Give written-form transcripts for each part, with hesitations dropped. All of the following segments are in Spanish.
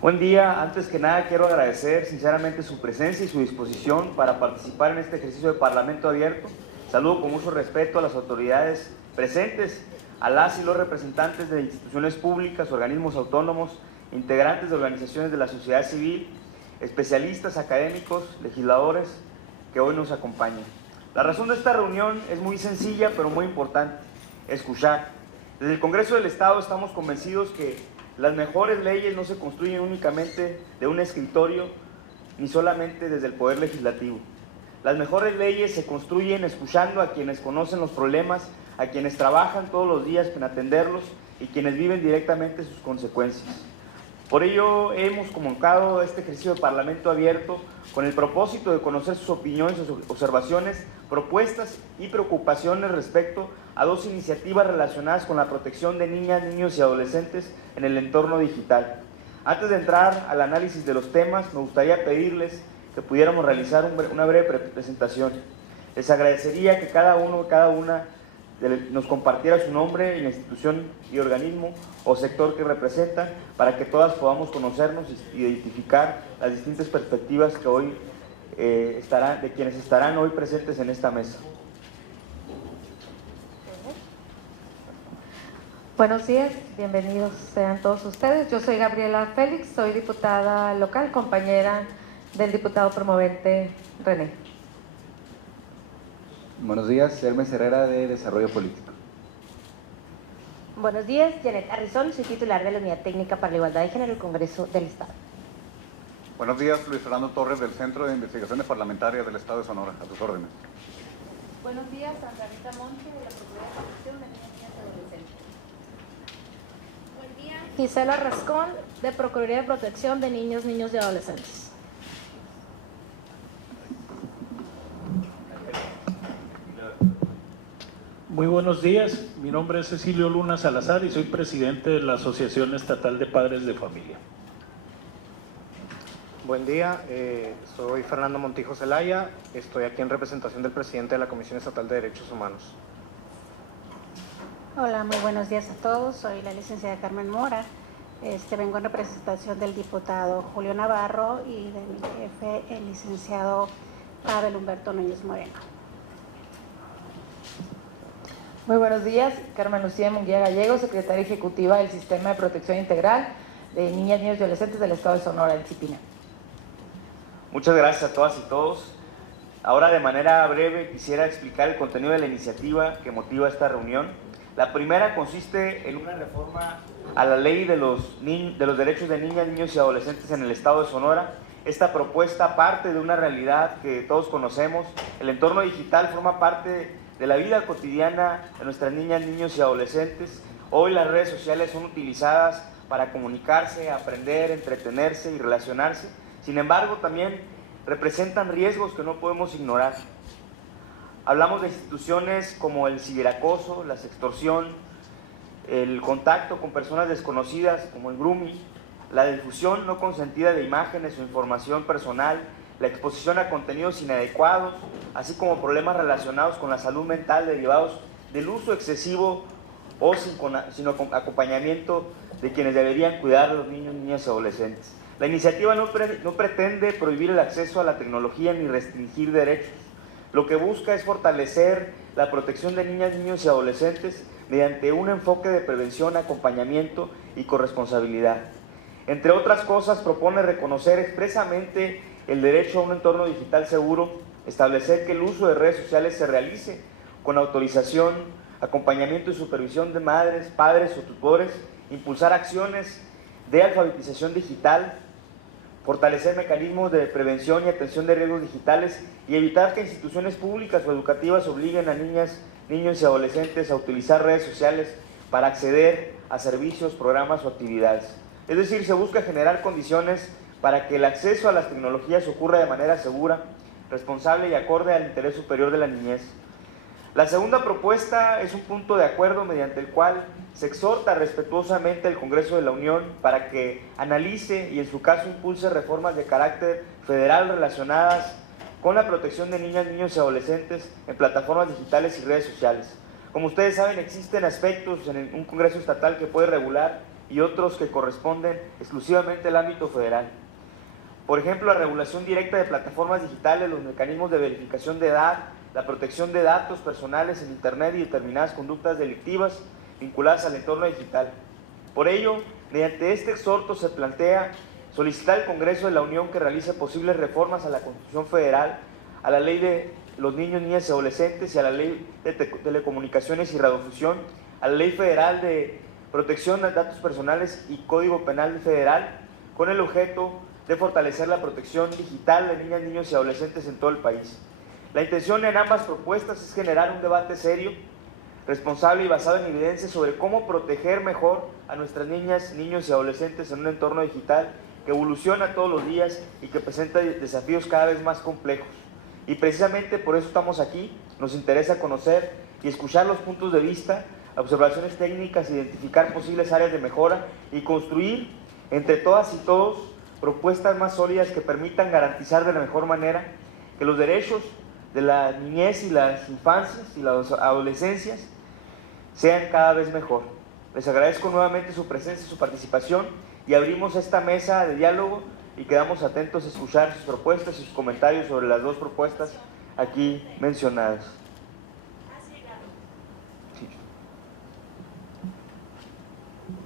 Buen día. Antes que nada quiero agradecer sinceramente su presencia y su disposición para participar en este ejercicio de Parlamento abierto. Saludo con mucho respeto a las autoridades presentes, a las y los representantes de instituciones públicas, organismos autónomos, integrantes de organizaciones de la sociedad civil, especialistas, académicos, legisladores que hoy nos acompañan. La razón de esta reunión es muy sencilla pero muy importante: escuchar. Desde el Congreso del Estado estamos convencidos que las mejores leyes no se construyen únicamente de un escritorio ni solamente desde el Poder Legislativo. Las mejores leyes se construyen escuchando a quienes conocen los problemas, a quienes trabajan todos los días en atenderlos y quienes viven directamente sus consecuencias. Por ello hemos convocado este ejercicio de Parlamento abierto con el propósito de conocer sus opiniones, sus observaciones, propuestas y preocupaciones respecto a dos iniciativas relacionadas con la protección de niñas, niños y adolescentes en el entorno digital. Antes de entrar al análisis de los temas, me gustaría pedirles que pudiéramos realizar una breve presentación. Les agradecería que cada uno, cada una nos compartiera su nombre y la institución y organismo o sector que representan, para que todas podamos conocernos y identificar las distintas perspectivas que hoy de quienes estarán hoy presentes en esta mesa. Buenos días, bienvenidos sean todos ustedes. Yo soy Gabriela Félix, soy diputada local, compañera del diputado promovente René. Buenos días, Hermes Herrera, de Desarrollo Político. Buenos días, Janet Arrizón, soy titular de la Unidad Técnica para la Igualdad de Género del Congreso del Estado. Buenos días, Luis Fernando Torres, del Centro de Investigaciones Parlamentarias del Estado de Sonora, a tus órdenes. Buenos días, Sandra Rita Monte, de la Procuraduría de Protección de Niñas, Niñas y Adolescentes. Buen día, Gisela Rascón, de Procuraduría de Protección de Niños, Niños y Adolescentes. Muy buenos días, mi nombre es Cecilio Luna Salazar y soy presidente de la Asociación Estatal de Padres de Familia. Buen día, soy Fernando Montijo Zelaya, estoy aquí en representación del presidente de la Comisión Estatal de Derechos Humanos. Hola, muy buenos días a todos, soy la licenciada Carmen Mora, vengo en representación del diputado Julio Navarro y de mi jefe, el licenciado Pavel Humberto Núñez Moreno. Muy buenos días, Carmen Lucía Munguía Gallego, secretaria ejecutiva del Sistema de Protección Integral de Niñas, Niños y Adolescentes del Estado de Sonora, el CIPINA. Muchas gracias a todas y todos. Ahora, de manera breve, quisiera explicar el contenido de la iniciativa que motiva esta reunión. La primera consiste en una reforma a la ley de los derechos de niñas, niños y adolescentes en el Estado de Sonora. Esta propuesta parte de una realidad que todos conocemos. El entorno digital forma parte de la vida cotidiana de nuestras niñas, niños y adolescentes. Hoy las redes sociales son utilizadas para comunicarse, aprender, entretenerse y relacionarse. Sin embargo, también representan riesgos que no podemos ignorar. Hablamos de instituciones como el ciberacoso, la sextorsión, el contacto con personas desconocidas como el grooming, la difusión no consentida de imágenes o información personal, la exposición a contenidos inadecuados, así como problemas relacionados con la salud mental derivados del uso excesivo o sin acompañamiento de quienes deberían cuidar a los niños, niñas y adolescentes. La iniciativa no pretende prohibir el acceso a la tecnología ni restringir derechos. Lo que busca es fortalecer la protección de niñas, niños y adolescentes mediante un enfoque de prevención, acompañamiento y corresponsabilidad. Entre otras cosas, propone reconocer expresamente el derecho a un entorno digital seguro, establecer que el uso de redes sociales se realice con autorización, acompañamiento y supervisión de madres, padres o tutores, impulsar acciones de alfabetización digital, fortalecer mecanismos de prevención y atención de riesgos digitales y evitar que instituciones públicas o educativas obliguen a niñas, niños y adolescentes a utilizar redes sociales para acceder a servicios, programas o actividades. Es decir, se busca generar condiciones para que el acceso a las tecnologías ocurra de manera segura, responsable y acorde al interés superior de la niñez. La segunda propuesta es un punto de acuerdo mediante el cual se exhorta respetuosamente al Congreso de la Unión para que analice y en su caso impulse reformas de carácter federal relacionadas con la protección de niñas, niños y adolescentes en plataformas digitales y redes sociales. Como ustedes saben, existen aspectos en un Congreso estatal que puede regular y otros que corresponden exclusivamente al ámbito federal. Por ejemplo, la regulación directa de plataformas digitales, los mecanismos de verificación de edad, la protección de datos personales en Internet y determinadas conductas delictivas vinculadas al entorno digital. Por ello, mediante este exhorto se plantea solicitar al Congreso de la Unión que realice posibles reformas a la Constitución Federal, a la Ley de los Niños, Niñas y Adolescentes y a la Ley de Telecomunicaciones y Radiodifusión, a la Ley Federal de Protección de Datos Personales y Código Penal Federal, con el objeto de fortalecer la protección digital de niñas, niños y adolescentes en todo el país. La intención en ambas propuestas es generar un debate serio, responsable y basado en evidencia sobre cómo proteger mejor a nuestras niñas, niños y adolescentes en un entorno digital que evoluciona todos los días y que presenta desafíos cada vez más complejos. Y precisamente por eso estamos aquí, nos interesa conocer y escuchar los puntos de vista, observaciones técnicas, identificar posibles áreas de mejora y construir entre todas y todos propuestas más sólidas que permitan garantizar de la mejor manera que los derechos de la niñez y las infancias y las adolescencias sean cada vez mejor. Les agradezco nuevamente su presencia y su participación y abrimos esta mesa de diálogo y quedamos atentos a escuchar sus propuestas y sus comentarios sobre las dos propuestas aquí mencionadas. Sí.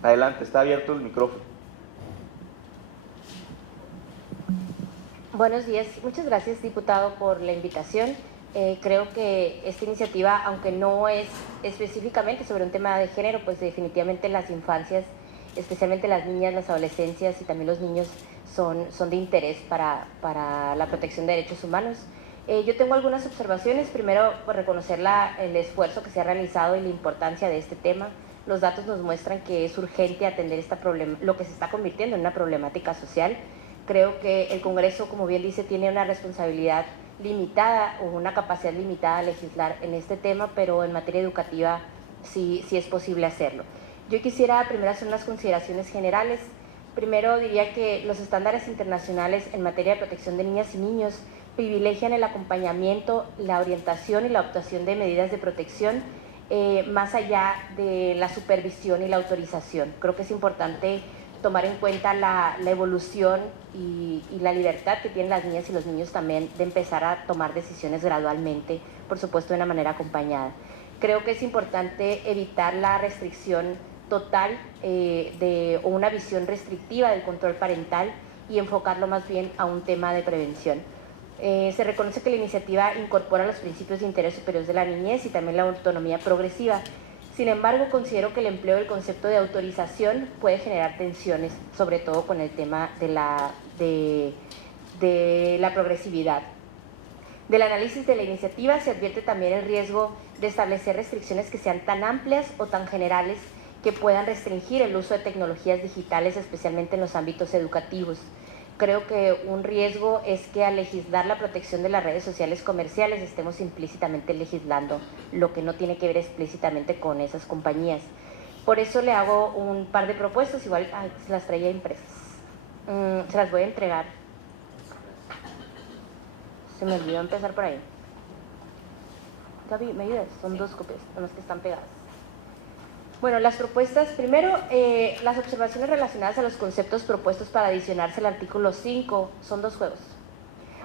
Adelante, está abierto el micrófono. Buenos días. Muchas gracias, diputado, por la invitación. Creo que esta iniciativa, aunque no es específicamente sobre un tema de género, pues definitivamente las infancias, especialmente las niñas, las adolescencias y también los niños son de interés para la protección de derechos humanos. Yo tengo algunas observaciones. Primero, por reconocer el esfuerzo que se ha realizado y la importancia de este tema. Los datos nos muestran que es urgente atender lo que se está convirtiendo en una problemática social. Creo que el Congreso, como bien dice, tiene una responsabilidad limitada o una capacidad limitada a legislar en este tema, pero en materia educativa sí es posible hacerlo. Yo quisiera primero hacer unas consideraciones generales. Primero diría que los estándares internacionales en materia de protección de niñas y niños privilegian el acompañamiento, la orientación y la adoptación de medidas de protección más allá de la supervisión y la autorización. Creo que es importante tomar en cuenta la evolución y la libertad que tienen las niñas y los niños también de empezar a tomar decisiones gradualmente, por supuesto de una manera acompañada. Creo que es importante evitar la restricción total o una visión restrictiva del control parental y enfocarlo más bien a un tema de prevención. Se reconoce que la iniciativa incorpora los principios de interés superior de la niñez y también la autonomía progresiva. Sin embargo, considero que el empleo del concepto de autorización puede generar tensiones, sobre todo con el tema de la progresividad. Del análisis de la iniciativa se advierte también el riesgo de establecer restricciones que sean tan amplias o tan generales que puedan restringir el uso de tecnologías digitales, especialmente en los ámbitos educativos. Creo que un riesgo es que al legislar la protección de las redes sociales comerciales estemos implícitamente legislando lo que no tiene que ver explícitamente con esas compañías. Por eso le hago un par de propuestas, igual se las traía impresas. Se las voy a entregar. Se me olvidó empezar por ahí. Gaby, ¿me ayudas? Son dos copias, son las que están pegadas. Bueno, las propuestas, primero, las observaciones relacionadas a los conceptos propuestos para adicionarse al artículo 5, son dos juegos.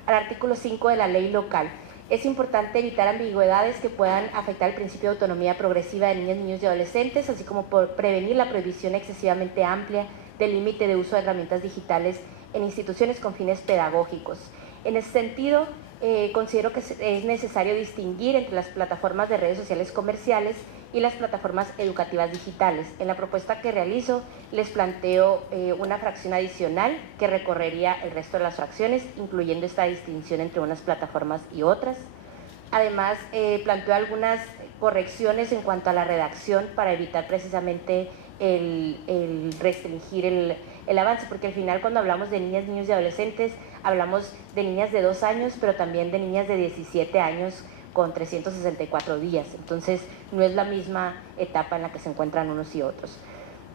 Al artículo 5 de la ley local. Es importante evitar ambigüedades que puedan afectar el principio de autonomía progresiva de niñas, niños y adolescentes, así como por prevenir la prohibición excesivamente amplia del límite de uso de herramientas digitales en instituciones con fines pedagógicos. En ese sentido, considero que es necesario distinguir entre las plataformas de redes sociales comerciales y las plataformas educativas digitales. En la propuesta que realizo les planteo una fracción adicional que recorrería el resto de las fracciones, incluyendo esta distinción entre unas plataformas y otras. Además, planteo algunas correcciones en cuanto a la redacción para evitar precisamente el restringir el avance, porque al final cuando hablamos de niñas, niños y adolescentes, hablamos de niñas de 2 años, pero también de niñas de 17 años con 364 días. Entonces, no es la misma etapa en la que se encuentran unos y otros.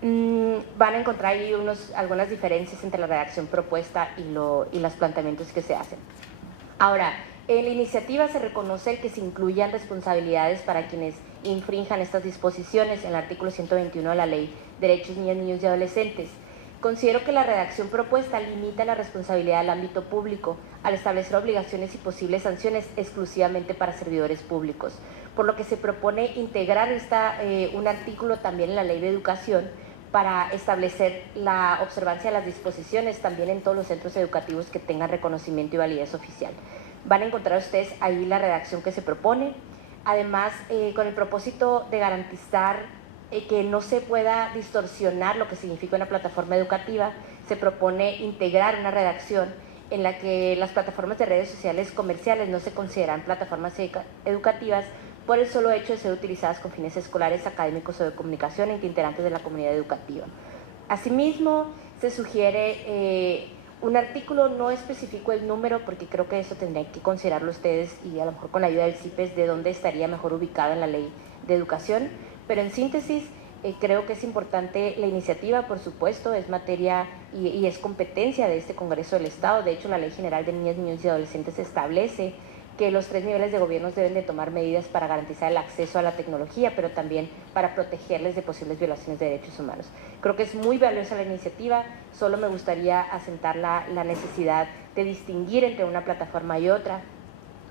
Van a encontrar ahí algunas diferencias entre la redacción propuesta y los planteamientos que se hacen. Ahora, en la iniciativa se reconoce que se incluyan responsabilidades para quienes infrinjan estas disposiciones en el artículo 121 de la Ley derechos, niñas, niños y adolescentes. Considero que la redacción propuesta limita la responsabilidad del ámbito público al establecer obligaciones y posibles sanciones exclusivamente para servidores públicos, por lo que se propone integrar un artículo también en la Ley de Educación para establecer la observancia de las disposiciones también en todos los centros educativos que tengan reconocimiento y validez oficial. Van a encontrar ustedes ahí la redacción que se propone, además con el propósito de garantizar que no se pueda distorsionar lo que significa una plataforma educativa, se propone integrar una redacción en la que las plataformas de redes sociales comerciales no se consideran plataformas educativas por el solo hecho de ser utilizadas con fines escolares, académicos o de comunicación entre integrantes de la comunidad educativa. Asimismo, se sugiere un artículo, no especifico el número porque creo que eso tendrían que considerarlo ustedes y a lo mejor con la ayuda del CIPES de dónde estaría mejor ubicado en la Ley de Educación, pero en síntesis creo que es importante la iniciativa, por supuesto, es materia y es competencia de este Congreso del Estado. De hecho, la Ley General de Niñas, Niños y Adolescentes establece que los 3 niveles de gobiernos deben de tomar medidas para garantizar el acceso a la tecnología, pero también para protegerles de posibles violaciones de derechos humanos. Creo que es muy valiosa la iniciativa, solo me gustaría asentar la necesidad de distinguir entre una plataforma y otra.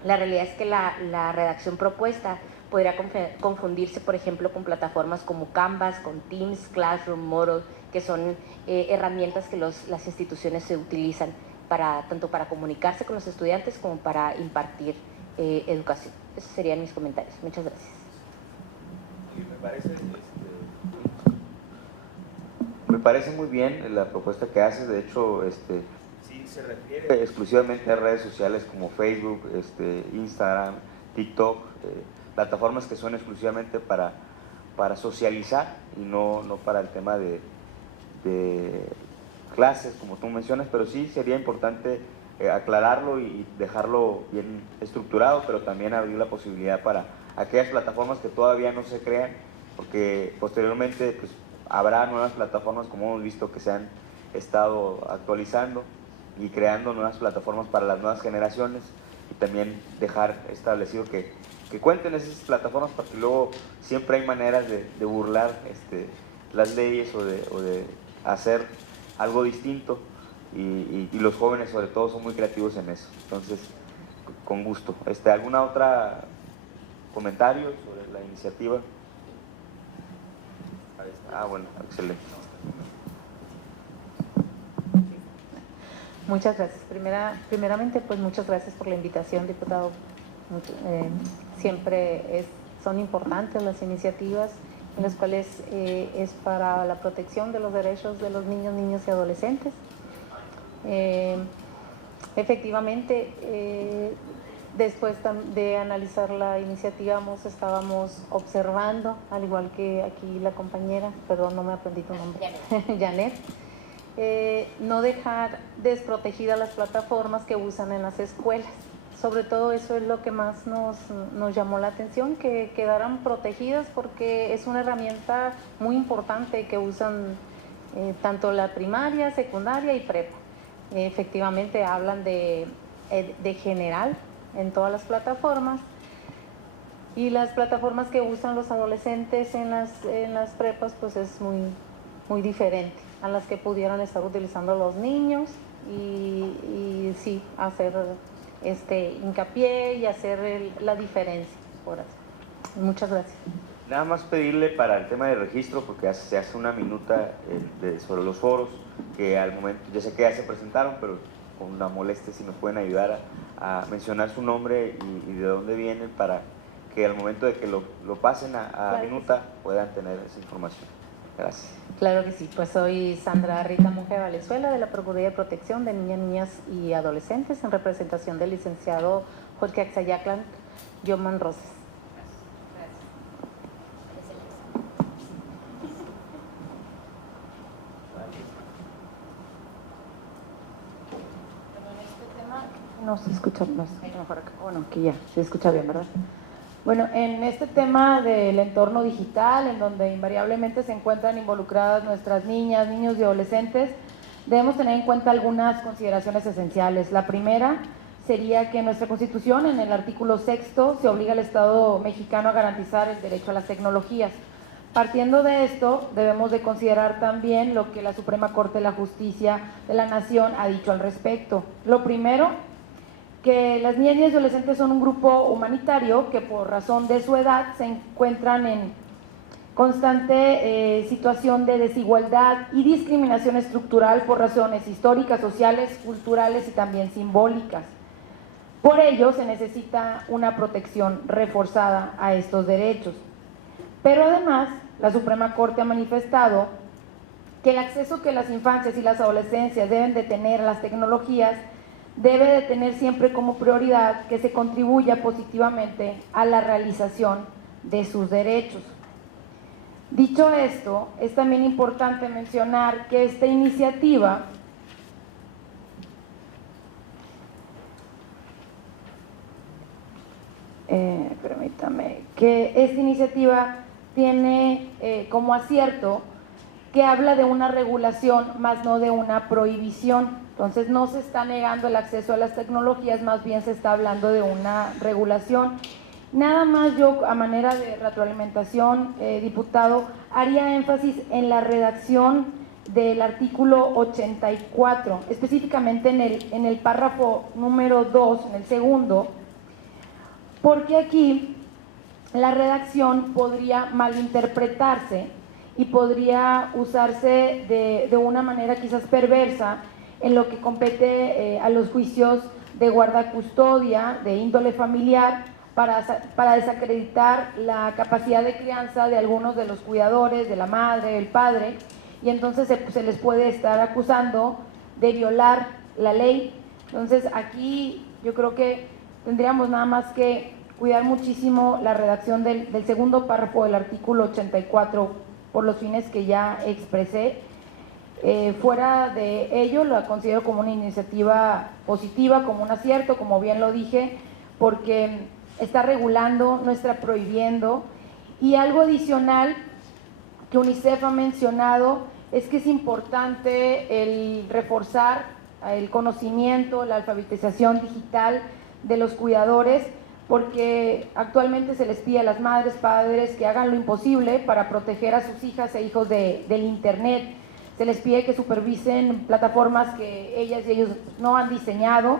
La realidad es que la redacción propuesta podría confundirse, por ejemplo, con plataformas como Canvas, con Teams, Classroom, Moodle, que son herramientas que las instituciones se utilizan tanto para comunicarse con los estudiantes como para impartir educación. Esos serían mis comentarios. Muchas gracias. Me parece muy bien la propuesta que haces. De hecho, sí se refiere exclusivamente a redes sociales como Facebook, Instagram, TikTok, plataformas que son exclusivamente para socializar y no para el tema de clases, como tú mencionas, pero sí sería importante aclararlo y dejarlo bien estructurado, pero también abrir la posibilidad para aquellas plataformas que todavía no se crean, porque posteriormente pues, habrá nuevas plataformas, como hemos visto, que se han estado actualizando y creando nuevas plataformas para las nuevas generaciones, y también dejar establecido que cuenten esas plataformas, porque luego siempre hay maneras de burlar las leyes o de hacer algo distinto, y los jóvenes sobre todo son muy creativos en eso. Entonces, con gusto. ¿Alguna otra comentario sobre la iniciativa? Bueno, excelente. Muchas gracias. Primeramente, pues muchas gracias por la invitación, diputado. Siempre son importantes las iniciativas en las cuales es para la protección de los derechos de los niños, niñas y adolescentes. Efectivamente, después de analizar la iniciativa, estábamos observando, al igual que aquí la compañera, perdón, no me aprendí tu nombre, Janet, no dejar desprotegidas las plataformas que usan en las escuelas. Sobre todo eso es lo que más nos llamó la atención, que quedaran protegidas, porque es una herramienta muy importante que usan tanto la primaria, secundaria y prepa. Efectivamente hablan de general en todas las plataformas, y las plataformas que usan los adolescentes en las prepas pues es muy diferente a las que pudieran estar utilizando los niños, y sí hacer hincapié y hacer la diferencia por eso. Muchas gracias. Nada más pedirle para el tema de registro, porque se hace una minuta sobre los foros, que al momento, ya sé que ya se presentaron, pero con una molestia si nos pueden ayudar a mencionar su nombre y de dónde vienen, para que al momento de que lo pasen a claro, minuta puedan tener esa información. Gracias. Claro que sí, pues soy Sandra Rita Monge Valenzuela, de la Procuraduría de Protección de Niñas, Niñas y Adolescentes, en representación del licenciado Jorge Axayaclan Yoman Roses. No se escucha más, mejor acá. Bueno, aquí ya, se escucha bien, ¿verdad? Bueno, en este tema del entorno digital, en donde invariablemente se encuentran involucradas nuestras niñas, niños y adolescentes, debemos tener en cuenta algunas consideraciones esenciales. La primera sería que nuestra Constitución, en el artículo 6º, se obliga al Estado mexicano a garantizar el derecho a las tecnologías. Partiendo de esto, debemos de considerar también lo que la Suprema Corte de la Justicia de la Nación ha dicho al respecto. Lo primero, que las niñas y adolescentes son un grupo humanitario que por razón de su edad se encuentran en constante situación de desigualdad y discriminación estructural por razones históricas, sociales, culturales y también simbólicas. Por ello se necesita una protección reforzada a estos derechos. Pero además, la Suprema Corte ha manifestado que el acceso que las infancias y las adolescencias deben de tener a las tecnologías debe de tener siempre como prioridad que se contribuya positivamente a la realización de sus derechos. Dicho esto, es también importante mencionar que esta iniciativa tiene como acierto que habla de una regulación más no de una prohibición. Entonces no se está negando el acceso a las tecnologías, más bien se está hablando de una regulación. Nada más yo, a manera de retroalimentación, diputado, haría énfasis en la redacción del artículo 84, específicamente en el párrafo número 2, en el segundo, porque aquí la redacción podría malinterpretarse y podría usarse de una manera quizás perversa en lo que compete a los juicios de guardacustodia, de índole familiar, para desacreditar la capacidad de crianza de algunos de los cuidadores, de la madre, del padre, y entonces se les puede estar acusando de violar la ley. Entonces aquí yo creo que tendríamos nada más que cuidar muchísimo la redacción del segundo párrafo del artículo 84 por los fines que ya expresé. Fuera de ello, la considero como una iniciativa positiva, como un acierto, como bien lo dije, porque está regulando, no está prohibiendo. Y algo adicional que UNICEF ha mencionado es que es importante el reforzar el conocimiento, la alfabetización digital de los cuidadores, porque actualmente se les pide a las madres, padres que hagan lo imposible para proteger a sus hijas e hijos del internet. Se les pide que supervisen plataformas que ellas y ellos no han diseñado,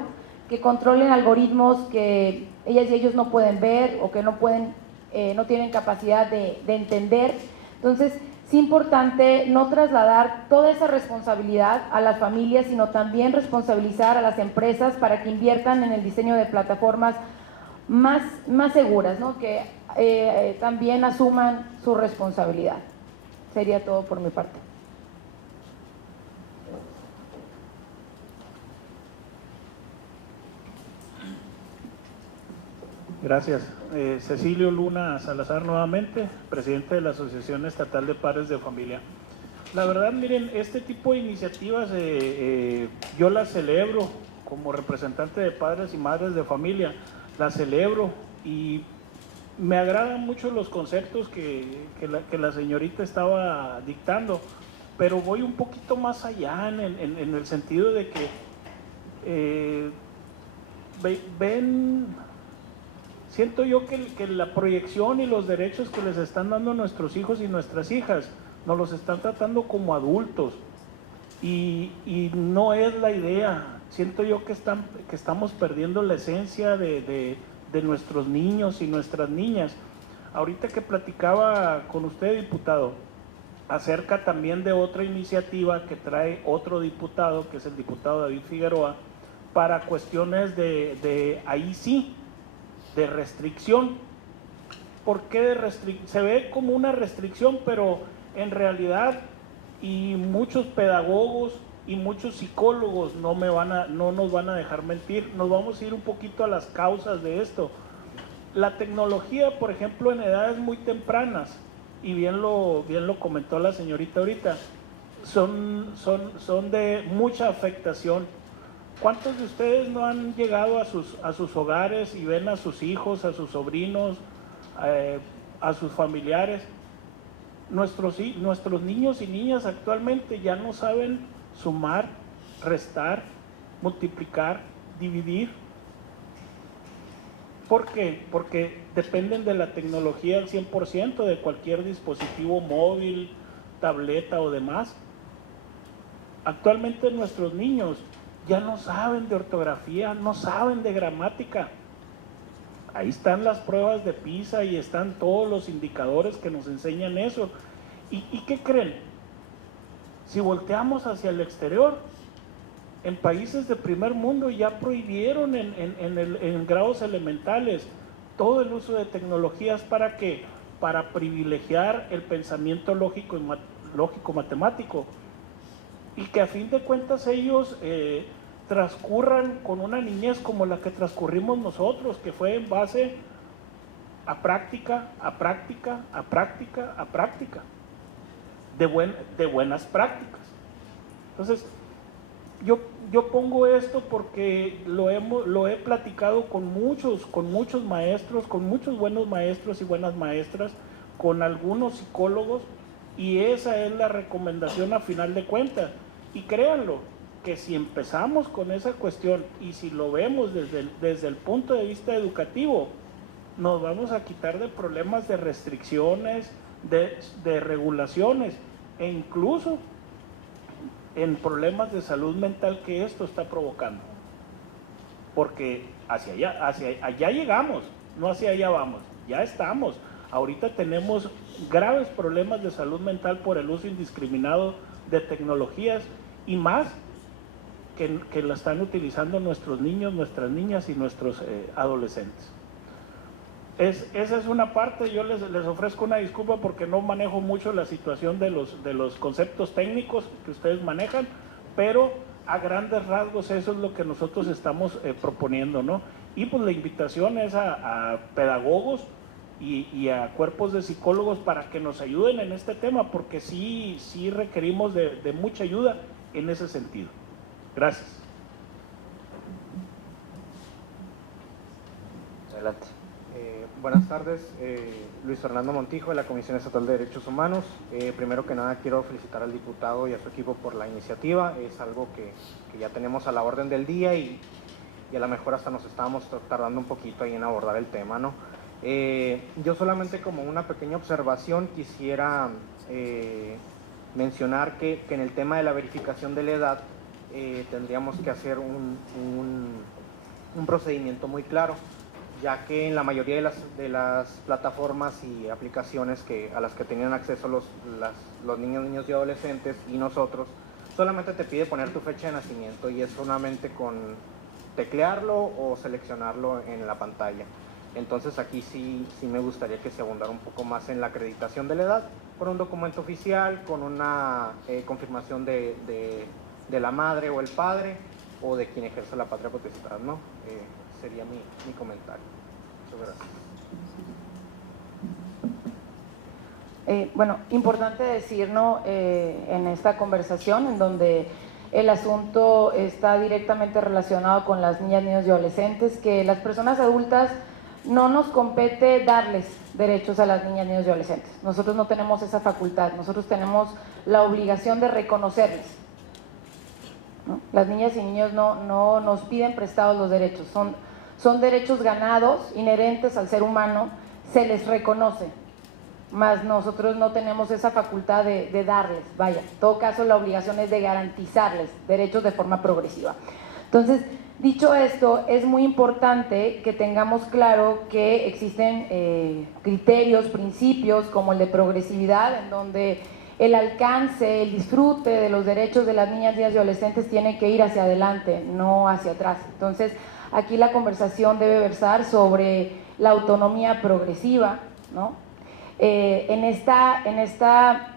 que controlen algoritmos que ellas y ellos no pueden ver o que no tienen capacidad de entender. Entonces, es importante no trasladar toda esa responsabilidad a las familias, sino también responsabilizar a las empresas para que inviertan en el diseño de plataformas más seguras, ¿no? Que también asuman su responsabilidad. Sería todo por mi parte. Gracias. Cecilio Luna Salazar nuevamente, presidente de la Asociación Estatal de Padres de Familia. La verdad, miren, este tipo de iniciativas yo las celebro como representante de padres y madres de familia, las celebro y me agradan mucho los conceptos que la señorita estaba dictando, pero voy un poquito más allá en el sentido de que siento yo que la proyección y los derechos que les están dando nuestros hijos y nuestras hijas, nos los están tratando como adultos y no es la idea. Siento yo que estamos perdiendo la esencia de nuestros niños y nuestras niñas. Ahorita que platicaba con usted, diputado, acerca también de otra iniciativa que trae otro diputado, que es el diputado David Figueroa, para cuestiones ahí sí, de restricción. ¿Por qué de restricción? Se ve como una restricción, pero en realidad, y muchos pedagogos y muchos psicólogos no nos van a dejar mentir, nos vamos a ir un poquito a las causas de esto. La tecnología, por ejemplo, en edades muy tempranas, y bien lo comentó la señorita ahorita, son de mucha afectación. ¿Cuántos de ustedes no han llegado a sus hogares y ven a sus hijos, a sus sobrinos, a sus familiares? Nuestros niños y niñas actualmente ya no saben sumar, restar, multiplicar, dividir. ¿Por qué? Porque dependen de la tecnología al 100%, de cualquier dispositivo móvil, tableta o demás. Actualmente nuestros niños ya no saben de ortografía, no saben de gramática. Ahí están las pruebas de PISA y están todos los indicadores que nos enseñan eso. ¿Y qué creen? Si volteamos hacia el exterior, en países de primer mundo ya prohibieron en grados elementales todo el uso de tecnologías. ¿Para qué? Para privilegiar el pensamiento lógico-matemático, y que a fin de cuentas ellos transcurran con una niñez como la que transcurrimos nosotros, que fue en base a práctica, de buenas prácticas. Entonces, yo pongo esto porque lo he platicado con muchos maestros, con muchos buenos maestros y buenas maestras, con algunos psicólogos, y esa es la recomendación a final de cuentas. Y créanlo, que si empezamos con esa cuestión y si lo vemos desde el punto de vista educativo, nos vamos a quitar de problemas de restricciones, de regulaciones, e incluso en problemas de salud mental que esto está provocando. Porque hacia allá llegamos, no hacia allá vamos, ya estamos. Ahorita tenemos graves problemas de salud mental por el uso indiscriminado de tecnologías, y más que la están utilizando nuestros niños, nuestras niñas y nuestros adolescentes. Esa es una parte. Yo les ofrezco una disculpa porque no manejo mucho la situación de los conceptos técnicos que ustedes manejan, pero a grandes rasgos eso es lo que nosotros estamos proponiendo, ¿no? Y pues la invitación es a pedagogos y a cuerpos de psicólogos para que nos ayuden en este tema, porque sí requerimos de mucha ayuda en ese sentido. Gracias. Adelante. Buenas tardes, Luis Fernando Montijo, de la Comisión Estatal de Derechos Humanos. Primero que nada quiero felicitar al diputado y a su equipo por la iniciativa. Es algo que ya tenemos a la orden del día y a lo mejor hasta nos estábamos tardando un poquito ahí en abordar el tema, ¿no? Yo solamente como una pequeña observación quisiera mencionar que en el tema de la verificación de la edad tendríamos que hacer un procedimiento muy claro, ya que en la mayoría de las plataformas y aplicaciones a las que tenían acceso los niños y adolescentes y nosotros, solamente te pide poner tu fecha de nacimiento, y es solamente con teclearlo o seleccionarlo en la pantalla. Entonces aquí sí me gustaría que se abundara un poco más en la acreditación de la edad por un documento oficial, con una confirmación de la madre o el padre o de quien ejerce la patria potestad, ¿no? Sería mi comentario. Muchas gracias. Bueno, importante decir, ¿no? En esta conversación en donde el asunto está directamente relacionado con las niñas, niños y adolescentes, que las personas adultas no nos compete darles derechos a las niñas, niños y adolescentes. Nosotros no tenemos esa facultad, nosotros tenemos la obligación de reconocerles, ¿no? Las niñas y niños no nos piden prestados los derechos, son derechos ganados, inherentes al ser humano, se les reconoce, mas nosotros no tenemos esa facultad de darles. Vaya, en todo caso la obligación es de garantizarles derechos de forma progresiva. Entonces, dicho esto, es muy importante que tengamos claro que existen criterios, principios como el de progresividad, en donde el alcance, el disfrute de los derechos de las niñas, niñas y adolescentes tiene que ir hacia adelante, no hacia atrás. Entonces, aquí la conversación debe versar sobre la autonomía progresiva, ¿no? En esta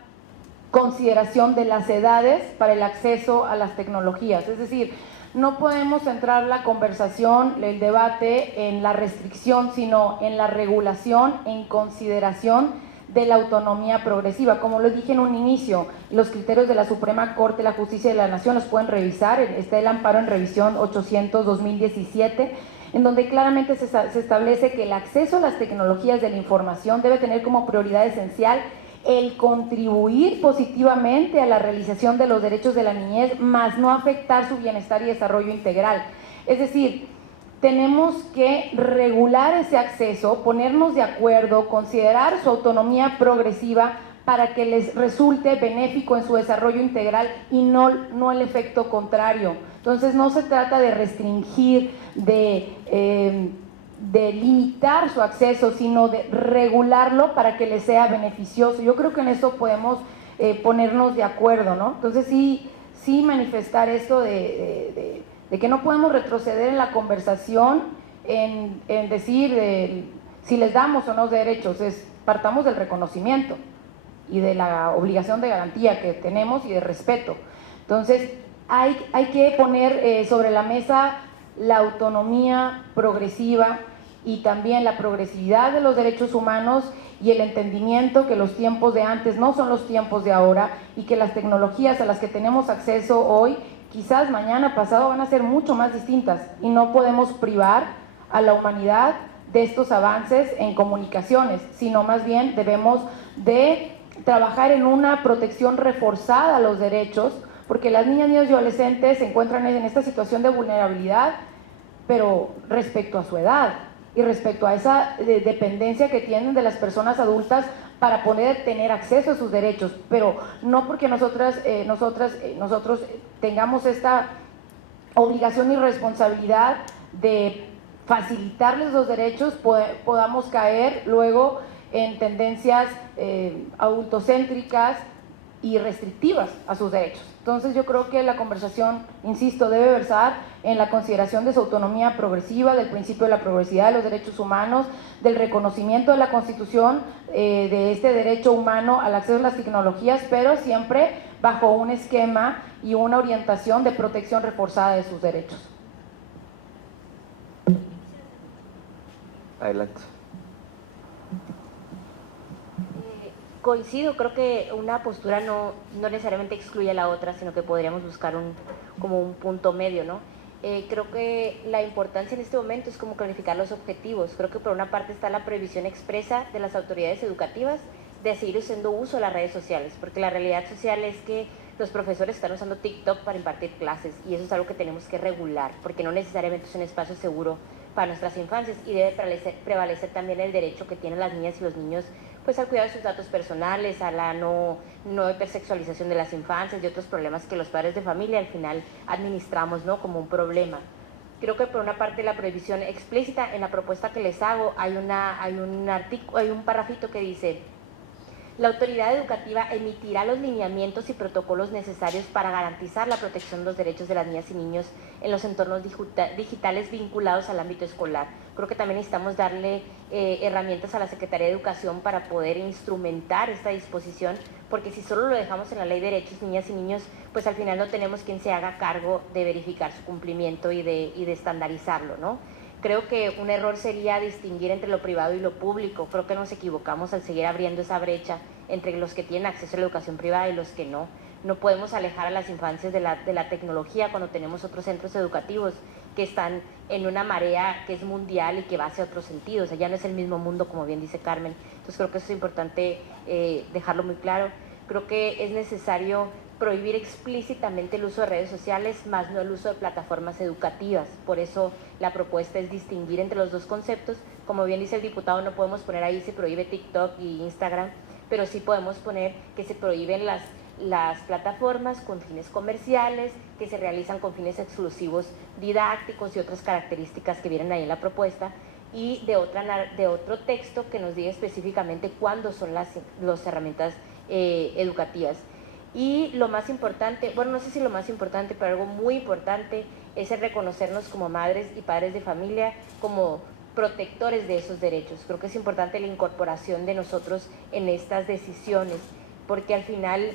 consideración de las edades para el acceso a las tecnologías. Es decir, no podemos centrar la conversación, el debate en la restricción, sino en la regulación, en consideración de la autonomía progresiva. Como lo dije en un inicio, los criterios de la Suprema Corte de la Justicia de la Nación los pueden revisar. Está el amparo en revisión 800-2017, en donde claramente se establece que el acceso a las tecnologías de la información debe tener como prioridad esencial el contribuir positivamente a la realización de los derechos de la niñez, más no afectar su bienestar y desarrollo integral. Es decir, tenemos que regular ese acceso, ponernos de acuerdo, considerar su autonomía progresiva para que les resulte benéfico en su desarrollo integral y no el efecto contrario. Entonces no se trata de restringir, de limitar su acceso, sino de regularlo para que les sea beneficioso. Yo creo que en eso podemos ponernos de acuerdo, ¿no? Entonces sí manifestar esto de que no podemos retroceder en la conversación en decir si les damos o no derechos, partamos del reconocimiento y de la obligación de garantía que tenemos y de respeto. Entonces hay que poner sobre la mesa la autonomía progresiva y también la progresividad de los derechos humanos y el entendimiento que los tiempos de antes no son los tiempos de ahora y que las tecnologías a las que tenemos acceso hoy, quizás mañana, pasado, van a ser mucho más distintas y no podemos privar a la humanidad de estos avances en comunicaciones, sino más bien debemos de trabajar en una protección reforzada a los derechos, porque las niñas, niños y adolescentes se encuentran en esta situación de vulnerabilidad, pero respecto a su edad y respecto a esa dependencia que tienen de las personas adultas para poder tener acceso a sus derechos, pero no porque nosotros tengamos esta obligación y responsabilidad de facilitarles los derechos, podamos caer luego en tendencias adultocéntricas y restrictivas a sus derechos. Entonces yo creo que la conversación, insisto, debe versar en la consideración de su autonomía progresiva, del principio de la progresividad de los derechos humanos, del reconocimiento de la Constitución, de este derecho humano al acceso a las tecnologías, pero siempre bajo un esquema y una orientación de protección reforzada de sus derechos. Adelante. Coincido, creo que una postura no necesariamente excluye a la otra, sino que podríamos buscar como un punto medio, ¿no? Creo que la importancia en este momento es como clarificar los objetivos. Creo que por una parte está la prohibición expresa de las autoridades educativas de seguir haciendo uso de las redes sociales, porque la realidad social es que los profesores están usando TikTok para impartir clases y eso es algo que tenemos que regular, porque no necesariamente es un espacio seguro para nuestras infancias y debe prevalecer también el derecho que tienen las niñas y los niños pues al cuidado de sus datos personales, a la no hipersexualización de las infancias y otros problemas que los padres de familia al final administramos, ¿no?, como un problema. Creo que por una parte la prohibición explícita, en la propuesta que les hago hay un parrafito que dice: la autoridad educativa emitirá los lineamientos y protocolos necesarios para garantizar la protección de los derechos de las niñas y niños en los entornos digitales vinculados al ámbito escolar. Creo que también necesitamos darle herramientas a la Secretaría de Educación para poder instrumentar esta disposición, porque si solo lo dejamos en la Ley de Derechos Niñas y Niños, pues al final no tenemos quien se haga cargo de verificar su cumplimiento y de estandarizarlo, ¿no? Creo que un error sería distinguir entre lo privado y lo público. Creo que nos equivocamos al seguir abriendo esa brecha entre los que tienen acceso a la educación privada y los que no. No podemos alejar a las infancias de la tecnología cuando tenemos otros centros educativos que están en una marea que es mundial y que va hacia otro sentido. O sea, ya no es el mismo mundo, como bien dice Carmen. Entonces creo que eso es importante dejarlo muy claro. Creo que es necesario prohibir explícitamente el uso de redes sociales, más no el uso de plataformas educativas. Por eso la propuesta es distinguir entre los dos conceptos. Como bien dice el diputado, no podemos poner ahí se prohíbe TikTok y Instagram, pero sí podemos poner que se prohíben las plataformas con fines comerciales, que se realizan con fines exclusivos didácticos y otras características que vienen ahí en la propuesta, y de otro texto que nos diga específicamente cuándo son las herramientas educativas. Y lo más importante, bueno, no sé si lo más importante, pero algo muy importante es el reconocernos como madres y padres de familia, como protectores de esos derechos. Creo que es importante la incorporación de nosotros en estas decisiones, porque al final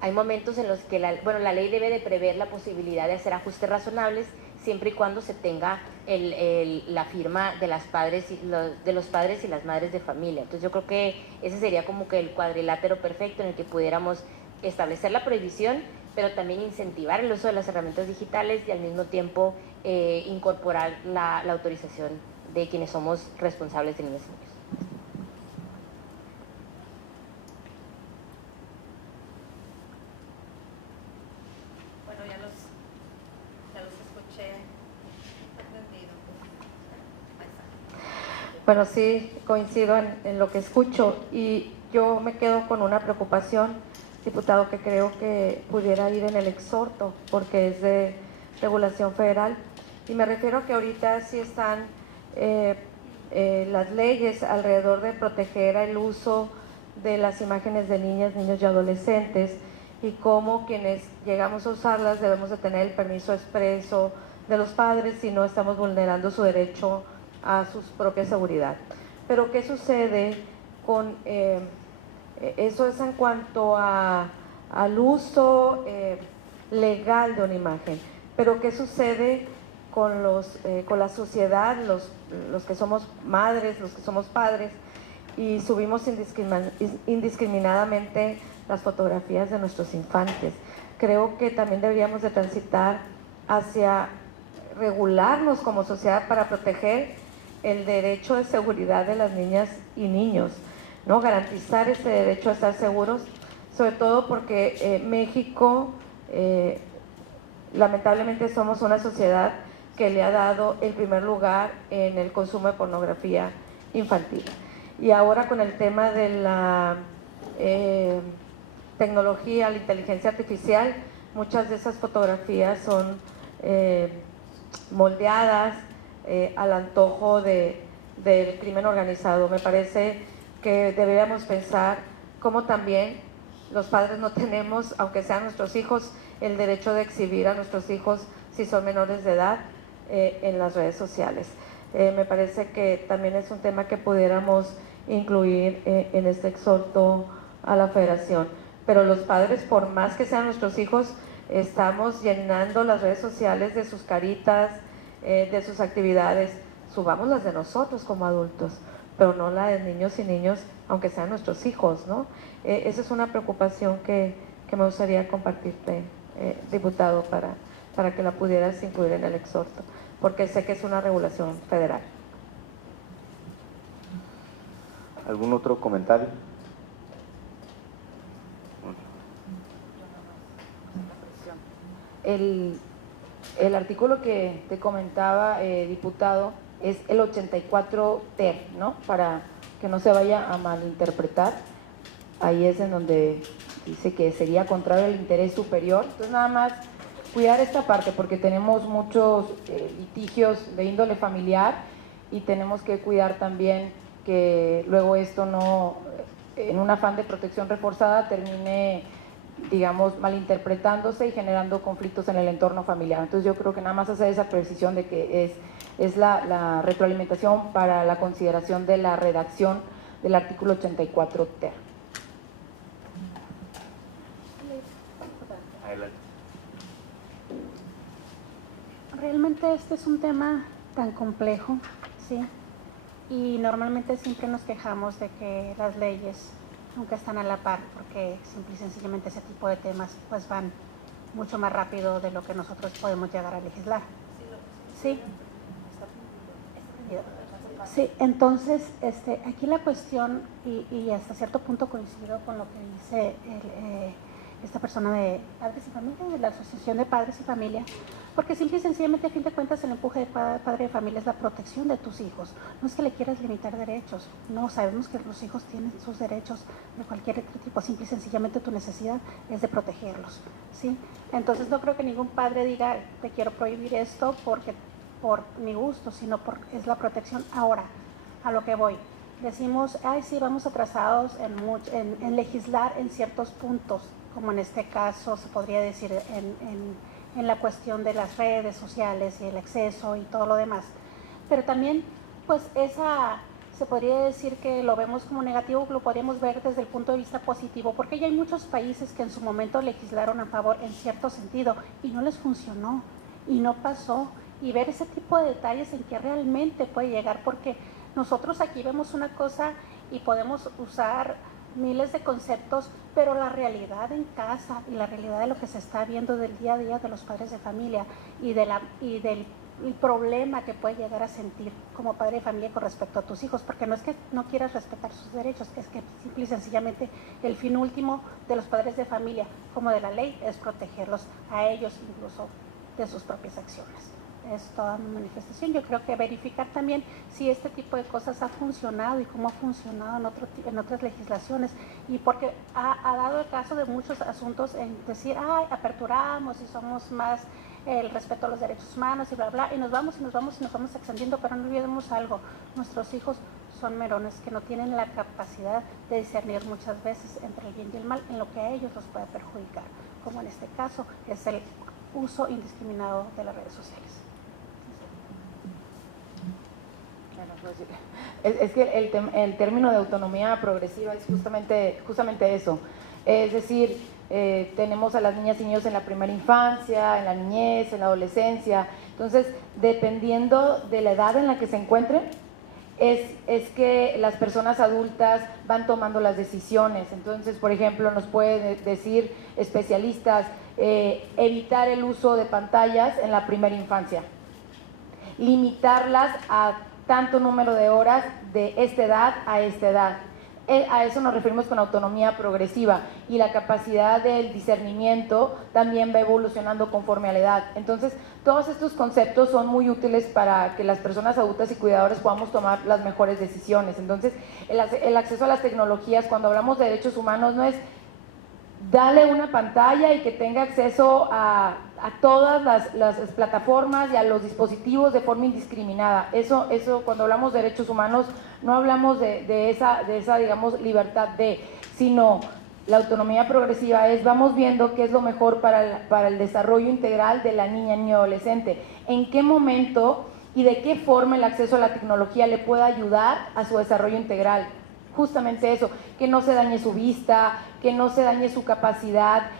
hay momentos en los que la ley debe de prever la posibilidad de hacer ajustes razonables siempre y cuando se tenga la firma de los padres y las madres de familia. Entonces yo creo que ese sería como que el cuadrilátero perfecto en el que pudiéramos establecer la prohibición, pero también incentivar el uso de las herramientas digitales y al mismo tiempo incorporar la autorización de quienes somos responsables de niños y niños. Bueno, ya los escuché. Entendido. Bueno, sí, coincido en lo que escucho y yo me quedo con una preocupación, diputado, que creo que pudiera ir en el exhorto porque es de regulación federal, y me refiero a que ahorita sí están las leyes alrededor de proteger el uso de las imágenes de niñas, niños y adolescentes, y cómo quienes llegamos a usarlas debemos de tener el permiso expreso de los padres si no estamos vulnerando su derecho a su propia seguridad. Pero ¿qué sucede con eso? Es en cuanto al uso legal de una imagen, pero ¿qué sucede con la sociedad, los que somos madres, los que somos padres y subimos indiscriminadamente las fotografías de nuestros infantes? Creo que también deberíamos de transitar hacia regularnos como sociedad para proteger el derecho de seguridad de las niñas y niños, ¿no? Garantizar ese derecho a estar seguros, sobre todo porque México, lamentablemente somos una sociedad que le ha dado el primer lugar en el consumo de pornografía infantil. Y ahora con el tema de la tecnología, la inteligencia artificial, muchas de esas fotografías son moldeadas al antojo del crimen organizado. Me parece que deberíamos pensar cómo también los padres no tenemos, aunque sean nuestros hijos, el derecho de exhibir a nuestros hijos si son menores de edad en las redes sociales. Me parece que también es un tema que pudiéramos incluir en este exhorto a la Federación. Pero los padres, por más que sean nuestros hijos, estamos llenando las redes sociales de sus caritas, de sus actividades. Subamos las de nosotros como adultos, pero no la de niños y niños, aunque sean nuestros hijos, ¿no? Esa es una preocupación que me gustaría compartirte, diputado, para que la pudieras incluir en el exhorto, porque sé que es una regulación federal. ¿Algún otro comentario? El artículo que te comentaba, diputado, es el 84 ter, ¿no? Para que no se vaya a malinterpretar. Ahí es en donde dice que sería contrario al interés superior. Entonces, nada más cuidar esta parte, porque tenemos muchos litigios de índole familiar y tenemos que cuidar también que luego esto no, en un afán de protección reforzada, termine, digamos, malinterpretándose y generando conflictos en el entorno familiar. Entonces yo creo que nada más hacer esa precisión de que es la retroalimentación para la consideración de la redacción del artículo 84 ter. Adelante. Realmente este es un tema tan complejo, ¿sí? Y normalmente siempre nos quejamos de que las leyes nunca están a la par, porque simple y sencillamente ese tipo de temas pues van mucho más rápido de lo que nosotros podemos llegar a legislar. Sí. Sí, entonces aquí la cuestión, y hasta cierto punto coincido con lo que dice esta persona de Padres y Familia, de la Asociación de Padres y Familia, porque simple y sencillamente, a fin de cuentas, el empuje de padre de familia es la protección de tus hijos. No es que le quieras limitar derechos, no, sabemos que los hijos tienen sus derechos de cualquier otro tipo, simple y sencillamente tu necesidad es de protegerlos, ¿sí? Entonces no creo que ningún padre diga, te quiero prohibir esto porque por mi gusto, sino es la protección. Ahora, a lo que voy, decimos, ay sí, vamos atrasados en legislar en ciertos puntos, como en este caso se podría decir en la cuestión de las redes sociales y el acceso y todo lo demás. Pero también, pues se podría decir que lo vemos como negativo, lo podríamos ver desde el punto de vista positivo, porque ya hay muchos países que en su momento legislaron a favor en cierto sentido y no les funcionó y no pasó, y ver ese tipo de detalles en que realmente puede llegar, porque nosotros aquí vemos una cosa y podemos usar miles de conceptos, pero la realidad en casa y la realidad de lo que se está viendo del día a día de los padres de familia y del problema que puede llegar a sentir como padre de familia con respecto a tus hijos, porque no es que no quieras respetar sus derechos, es que simple y sencillamente el fin último de los padres de familia como de la ley es protegerlos a ellos incluso de sus propias acciones. es toda mi manifestación. Yo creo que verificar también si este tipo de cosas ha funcionado y cómo ha funcionado en otras legislaciones, y porque ha dado el caso de muchos asuntos en decir, ay, aperturamos y somos más el respeto a los derechos humanos y bla, bla, y nos vamos extendiendo, pero no olvidemos algo, nuestros hijos son merones que no tienen la capacidad de discernir muchas veces entre el bien y el mal en lo que a ellos los puede perjudicar, como en este caso es el uso indiscriminado de las redes sociales. Es que el término de autonomía progresiva es justamente eso. Es decir, tenemos a las niñas y niños en la primera infancia, en la niñez, en la adolescencia. Entonces, dependiendo de la edad en la que se encuentren, es que las personas adultas van tomando las decisiones. Entonces, por ejemplo, nos pueden decir especialistas, evitar el uso de pantallas en la primera infancia, limitarlas a tanto número de horas de esta edad a esta edad. A eso nos referimos con autonomía progresiva, y la capacidad del discernimiento también va evolucionando conforme a la edad. Entonces, todos estos conceptos son muy útiles para que las personas adultas y cuidadores podamos tomar las mejores decisiones. Entonces, el acceso a las tecnologías, cuando hablamos de derechos humanos, no es darle una pantalla y que tenga acceso a todas las plataformas y a los dispositivos de forma indiscriminada. Eso cuando hablamos de derechos humanos, no hablamos de esa digamos, libertad sino la autonomía progresiva vamos viendo qué es lo mejor para el desarrollo integral de la niña, niño, adolescente. En qué momento y de qué forma el acceso a la tecnología le pueda ayudar a su desarrollo integral. Justamente eso, que no se dañe su vista, que no se dañe su capacidad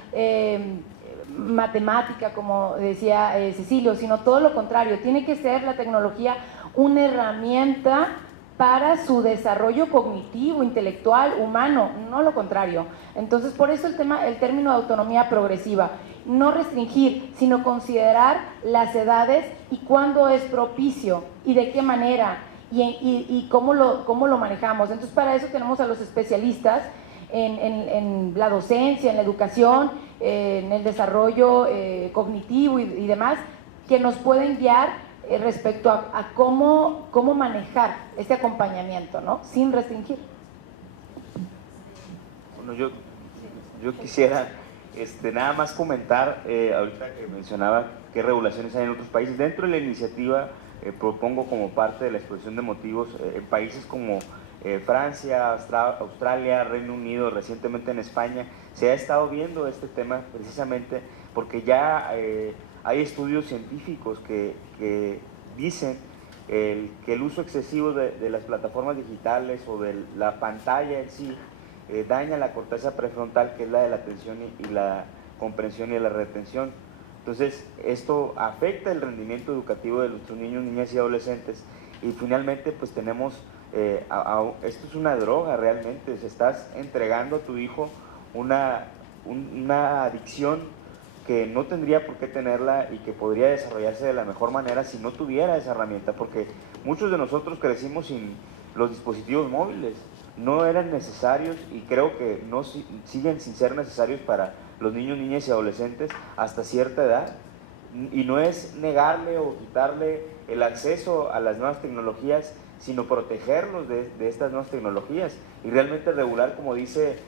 matemática, como decía Cecilio, sino todo lo contrario. Tiene que ser la tecnología una herramienta para su desarrollo cognitivo, intelectual, humano, no lo contrario. Entonces, por eso el término de autonomía progresiva, no restringir, sino considerar las edades y cuándo es propicio y de qué manera y cómo lo manejamos. Entonces, para eso tenemos a los especialistas en la docencia, en la educación, en el desarrollo cognitivo y demás, que nos pueden guiar respecto a cómo manejar este acompañamiento, ¿no? Sin restringir. Bueno, yo quisiera nada más comentar, ahorita que mencionaba qué regulaciones hay en otros países. Dentro de la iniciativa propongo como parte de la exposición de motivos en países como Francia, Australia, Reino Unido, recientemente en España, se ha estado viendo este tema precisamente porque ya hay estudios científicos que dicen que el uso excesivo de las plataformas digitales o de la pantalla en sí daña la corteza prefrontal, que es la de la atención y la comprensión y la retención. Entonces, esto afecta el rendimiento educativo de nuestros niños, niñas y adolescentes. Y finalmente, pues tenemos, esto es una droga realmente, se estás entregando a tu hijo una adicción que no tendría por qué tenerla y que podría desarrollarse de la mejor manera si no tuviera esa herramienta, porque muchos de nosotros crecimos sin los dispositivos móviles, no eran necesarios y creo que no siguen sin ser necesarios para los niños, niñas y adolescentes hasta cierta edad. Y no es negarle o quitarle el acceso a las nuevas tecnologías, sino protegerlos de estas nuevas tecnologías y realmente regular, como dice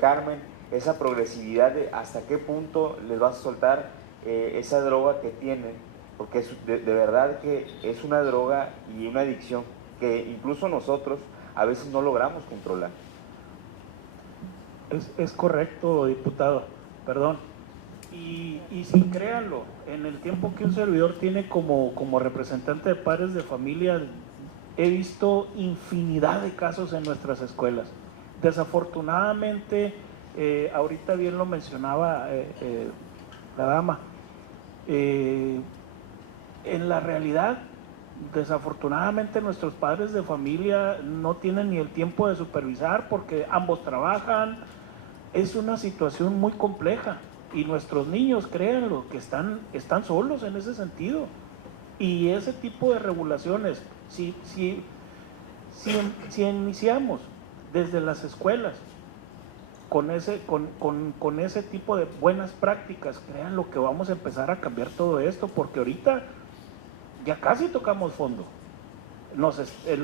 Carmen, esa progresividad de hasta qué punto les vas a soltar esa droga que tienen, porque de verdad que es una droga y una adicción que incluso nosotros a veces no logramos controlar. Es correcto, diputado, perdón. Y sí, créanlo, en el tiempo que un servidor tiene como representante de padres de familia, he visto infinidad de casos en nuestras escuelas. Desafortunadamente, ahorita bien lo mencionaba la dama, en la realidad, desafortunadamente nuestros padres de familia no tienen ni el tiempo de supervisar porque ambos trabajan. Es una situación muy compleja y nuestros niños, créanlo, que están solos en ese sentido. Y ese tipo de regulaciones, si iniciamos desde las escuelas con ese tipo de buenas prácticas, créanlo que vamos a empezar a cambiar todo esto, porque ahorita ya casi tocamos fondo.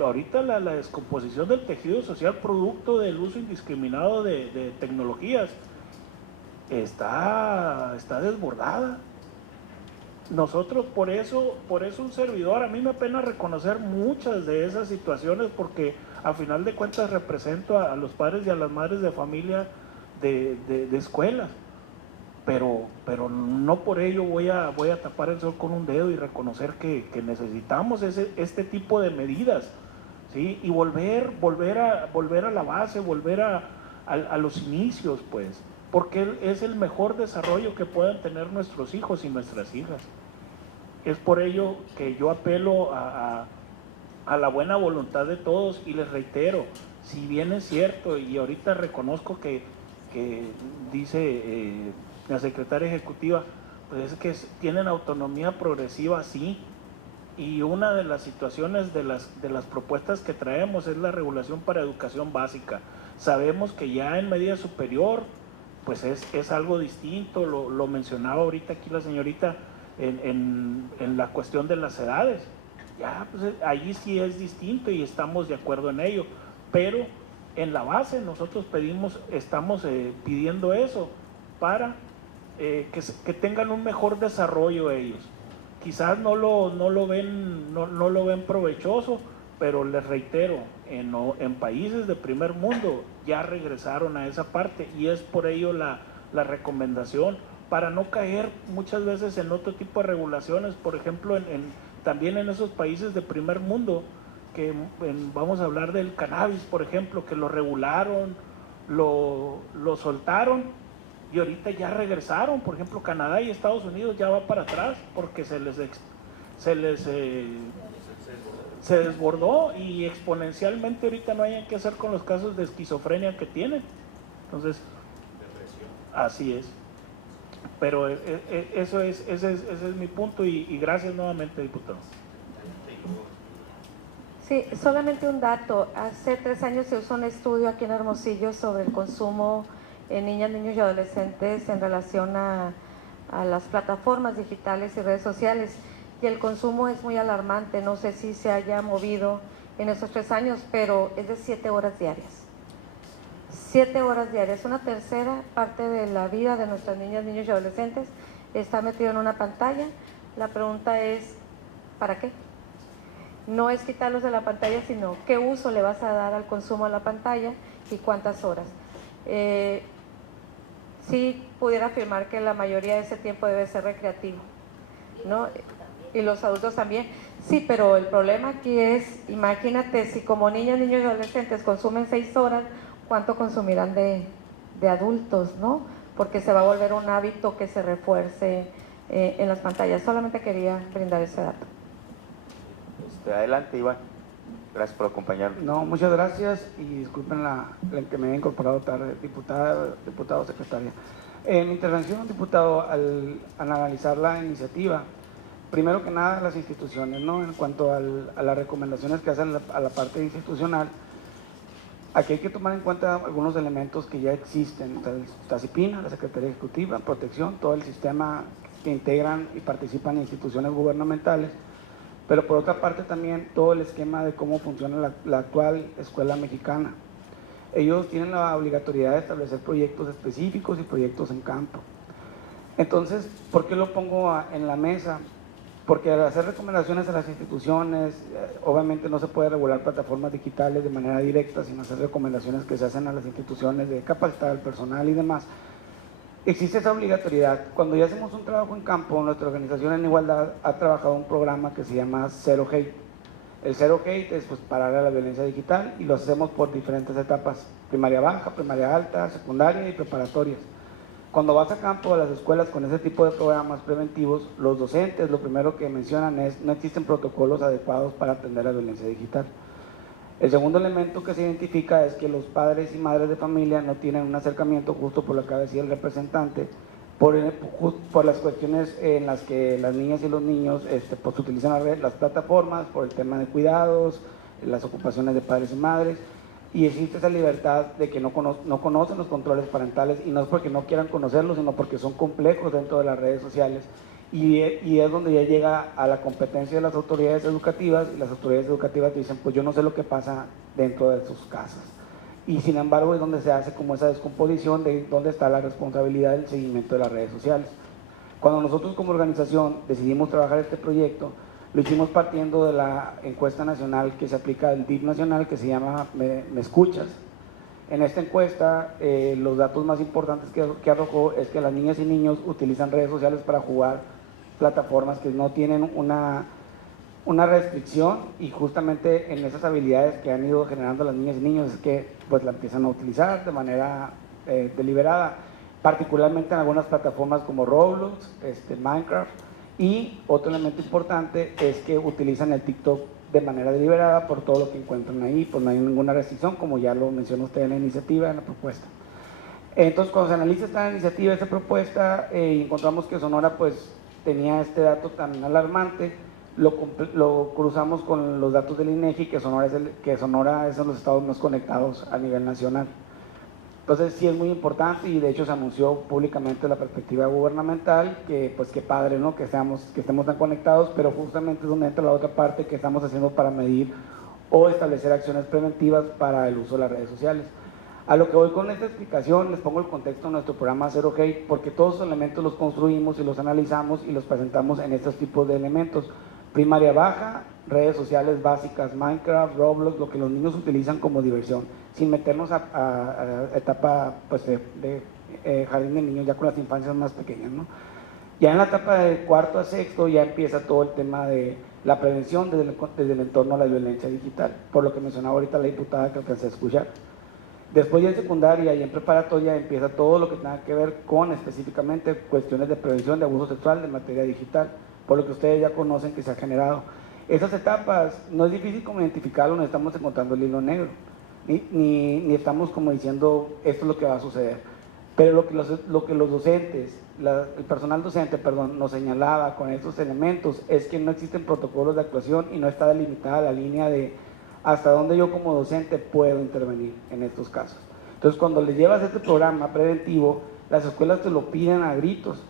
Ahorita la descomposición del tejido social producto del uso indiscriminado de tecnologías está desbordada. Nosotros, por eso un servidor, a mí me apena reconocer muchas de esas situaciones, porque a final de cuentas represento a los padres y a las madres de familia de escuelas, pero no por ello voy a tapar el sol con un dedo y reconocer que necesitamos este tipo de medidas, ¿sí? Y volver a la base, volver a los inicios, pues, porque es el mejor desarrollo que puedan tener nuestros hijos y nuestras hijas. Es por ello que yo apelo a la buena voluntad de todos, y les reitero, si bien es cierto, y ahorita reconozco que dice la secretaria ejecutiva, pues es que tienen autonomía progresiva, sí, y una de las situaciones de las propuestas que traemos es la regulación para educación básica. Sabemos que ya en medida superior pues es algo distinto, lo mencionaba ahorita aquí la señorita en la cuestión de las edades. Ya, pues allí sí es distinto y estamos de acuerdo en ello, pero en la base nosotros estamos pidiendo eso para que tengan un mejor desarrollo ellos. Quizás no lo ven provechoso, pero les reitero, en países de primer mundo ya regresaron a esa parte, y es por ello la recomendación, para no caer muchas veces en otro tipo de regulaciones. Por ejemplo, también en esos países de primer mundo, que vamos a hablar del cannabis, por ejemplo, que lo regularon, lo soltaron, y ahorita ya regresaron. Por ejemplo, Canadá y Estados Unidos ya va para atrás porque se desbordó, y exponencialmente ahorita no hayan que hacer con los casos de esquizofrenia que tienen. Entonces, así es. Pero ese es mi punto, y gracias nuevamente, diputado. Sí, solamente un dato. Hace 3 años se hizo un estudio aquí en Hermosillo sobre el consumo en niñas, niños y adolescentes en relación a las plataformas digitales y redes sociales, y el consumo es muy alarmante. No sé si se haya movido en esos 3 años, pero es de 7 horas diarias. 7 horas diarias, una tercera parte de la vida de nuestras niñas, niños y adolescentes está metido en una pantalla. La pregunta es, ¿para qué? No es quitarlos de la pantalla, sino qué uso le vas a dar al consumo de la pantalla y cuántas horas. Sí pudiera afirmar que la mayoría de ese tiempo debe ser recreativo, ¿no? Y los adultos también. Sí, pero el problema aquí es, imagínate, si como niñas, niños y adolescentes consumen 6 horas, ¿cuánto consumirán de adultos, no? Porque se va a volver un hábito que se refuerce en las pantallas. Solamente quería brindar ese dato. Adelante, Iván. Gracias por acompañarnos. No, muchas gracias, y disculpen la que me haya incorporado tarde, diputado, secretaria. En mi intervención, diputado, al analizar la iniciativa, primero que nada las instituciones, ¿no? En cuanto a las recomendaciones que hacen a la parte institucional, aquí hay que tomar en cuenta algunos elementos que ya existen. La CIPINA, la Secretaría Ejecutiva, Protección, todo el sistema que integran y participan en instituciones gubernamentales, pero por otra parte también todo el esquema de cómo funciona la actual escuela mexicana. Ellos tienen la obligatoriedad de establecer proyectos específicos y proyectos en campo. Entonces, ¿por qué lo pongo en la mesa? Porque al hacer recomendaciones a las instituciones, obviamente no se puede regular plataformas digitales de manera directa, sino hacer recomendaciones que se hacen a las instituciones de capacitar al personal y demás. Existe esa obligatoriedad. Cuando ya hacemos un trabajo en campo, nuestra organización en Igualdad ha trabajado un programa que se llama Zero Hate. El Zero Hate es pues parar a la violencia digital, y lo hacemos por diferentes etapas: primaria baja, primaria alta, secundaria y preparatorias. Cuando vas a campo a las escuelas con ese tipo de programas preventivos, los docentes lo primero que mencionan es: no existen protocolos adecuados para atender la violencia digital. El segundo elemento que se identifica es que los padres y madres de familia no tienen un acercamiento, justo por lo que decía el representante, por las cuestiones en las que las niñas y los niños pues utilizan las plataformas, por el tema de cuidados, las ocupaciones de padres y madres, y existe esa libertad de que no conocen los controles parentales, y no es porque no quieran conocerlos, sino porque son complejos dentro de las redes sociales, y es donde ya llega a la competencia de las autoridades educativas, y las autoridades educativas dicen, pues yo no sé lo que pasa dentro de sus casas. Y sin embargo es donde se hace como esa descomposición de dónde está la responsabilidad del seguimiento de las redes sociales. Cuando nosotros como organización decidimos trabajar este proyecto, lo hicimos partiendo de la encuesta nacional que se aplica al DIF nacional, que se llama ¿Me escuchas? En esta encuesta, los datos más importantes que arrojó es que las niñas y niños utilizan redes sociales para jugar plataformas que no tienen una restricción, y justamente en esas habilidades que han ido generando las niñas y niños es que pues la empiezan a utilizar de manera deliberada, particularmente en algunas plataformas como Roblox, Minecraft, y otro elemento importante es que utilizan el TikTok de manera deliberada por todo lo que encuentran ahí, pues no hay ninguna restricción, como ya lo mencionó usted en la iniciativa, en la propuesta. Entonces, cuando se analiza esta iniciativa, esta propuesta, y encontramos que Sonora pues tenía este dato tan alarmante, lo cruzamos con los datos del INEGI, que Sonora es de los estados más conectados a nivel nacional. Entonces sí es muy importante, y de hecho se anunció públicamente la perspectiva gubernamental, que pues qué padre, ¿no?, que estemos tan conectados, pero justamente es donde entra la otra parte que estamos haciendo para medir o establecer acciones preventivas para el uso de las redes sociales. A lo que voy con esta explicación, les pongo el contexto de nuestro programa Zero Hate, porque todos esos elementos los construimos y los analizamos y los presentamos en estos tipos de elementos: primaria baja, redes sociales básicas, Minecraft, Roblox, lo que los niños utilizan como diversión, sin meternos a etapa pues, de jardín de niños, ya con las infancias más pequeñas, ¿no? Ya en la etapa de cuarto a sexto ya empieza todo el tema de la prevención desde el entorno a la violencia digital, por lo que mencionaba ahorita la diputada que alcancé a escuchar. Después ya en secundaria y en preparatoria empieza todo lo que tenga que ver con específicamente cuestiones de prevención de abuso sexual de materia digital, por lo que ustedes ya conocen que se ha generado. Esas etapas no es difícil como identificarlo, no estamos encontrando el hilo negro, ni estamos como diciendo esto es lo que va a suceder. Pero lo que los docentes, el personal docente, perdón, nos señalaba con estos elementos es que no existen protocolos de actuación y no está delimitada la línea de hasta dónde yo como docente puedo intervenir en estos casos. Entonces, cuando les llevas este programa preventivo, las escuelas te lo piden a gritos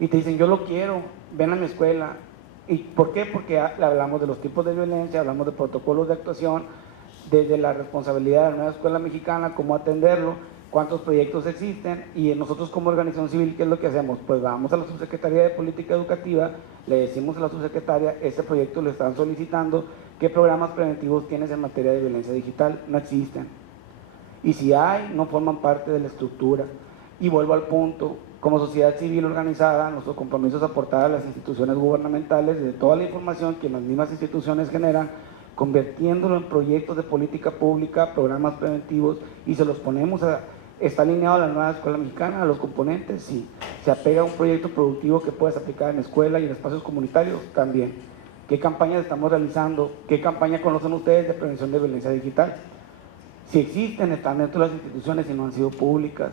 y te dicen, yo lo quiero, ven a mi escuela. ¿Y por qué? Porque hablamos de los tipos de violencia, hablamos de protocolos de actuación, desde la responsabilidad de la nueva escuela mexicana, cómo atenderlo, cuántos proyectos existen, y nosotros como organización civil, ¿qué es lo que hacemos? Pues vamos a la Subsecretaría de Política Educativa, le decimos a la subsecretaria, este proyecto lo están solicitando, ¿qué programas preventivos tienes en materia de violencia digital? No existen. Y si hay, no forman parte de la estructura. Y vuelvo al punto, como sociedad civil organizada, nuestro compromiso es aportar a las instituciones gubernamentales de toda la información que las mismas instituciones generan, convirtiéndolo en proyectos de política pública, programas preventivos, y se los ponemos ¿está alineado a la nueva escuela mexicana, a los componentes? Sí. ¿Se apega a un proyecto productivo que puedas aplicar en escuela y en espacios comunitarios? También. ¿Qué campañas estamos realizando? ¿Qué campaña conocen ustedes de prevención de violencia digital? Si existen, están dentro de las instituciones y no han sido públicas.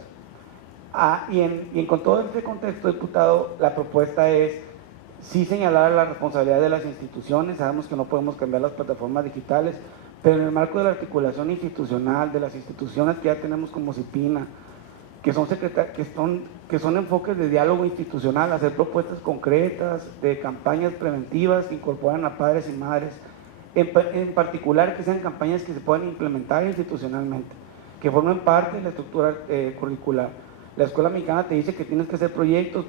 Con todo este contexto, diputado, la propuesta es sí señalar la responsabilidad de las instituciones. Sabemos que no podemos cambiar las plataformas digitales, pero en el marco de la articulación institucional, de las instituciones que ya tenemos como CIPINA, que son enfoques de diálogo institucional, hacer propuestas concretas de campañas preventivas que incorporan a padres y madres, en particular que sean campañas que se puedan implementar institucionalmente, que formen parte de la estructura curricular. La escuela mexicana te dice que tienes que hacer proyectos,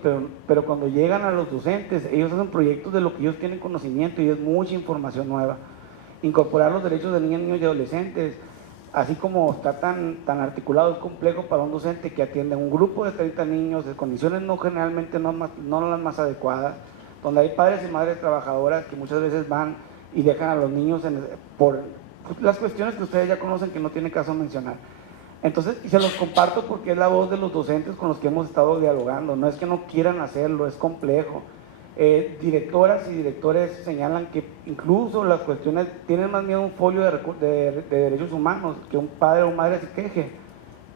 pero cuando llegan a los docentes, ellos hacen proyectos de lo que ellos tienen conocimiento y es mucha información nueva. Incorporar los derechos de niñas, niños y adolescentes, así como está tan articulado, es complejo para un docente que atiende a un grupo de 30 niños de condiciones generalmente no las más adecuadas, donde hay padres y madres trabajadoras que muchas veces van y dejan a los niños por las cuestiones que ustedes ya conocen que no tiene caso mencionar. Entonces, y se los comparto porque es la voz de los docentes con los que hemos estado dialogando, no es que no quieran hacerlo, es complejo. Directoras y directores señalan que incluso las cuestiones tienen más miedo un folio de derechos humanos que un padre o madre se queje,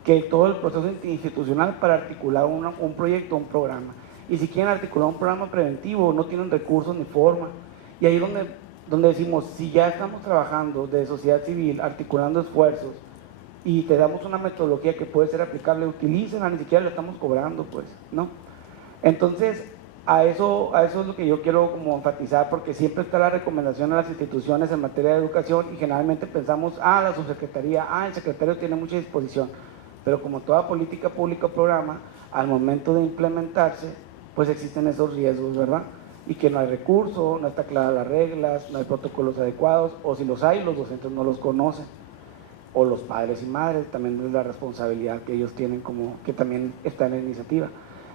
que todo el proceso institucional para articular un proyecto, un programa. Y si quieren articular un programa preventivo, no tienen recursos ni forma. Y ahí donde decimos, si ya estamos trabajando de sociedad civil, articulando esfuerzos, y te damos una metodología que puede ser aplicable, utilícenla, ni siquiera la estamos cobrando, pues, ¿no? Entonces, A eso es lo que yo quiero como enfatizar, porque siempre está la recomendación a las instituciones en materia de educación y generalmente pensamos, la subsecretaría, el secretario tiene mucha disposición, pero como toda política pública o programa, al momento de implementarse, pues existen esos riesgos, ¿verdad? Y que no hay recursos, no está claras las reglas, no hay protocolos adecuados, o si los hay, los docentes no los conocen, o los padres y madres, también es la responsabilidad que ellos tienen, como que también está en la iniciativa.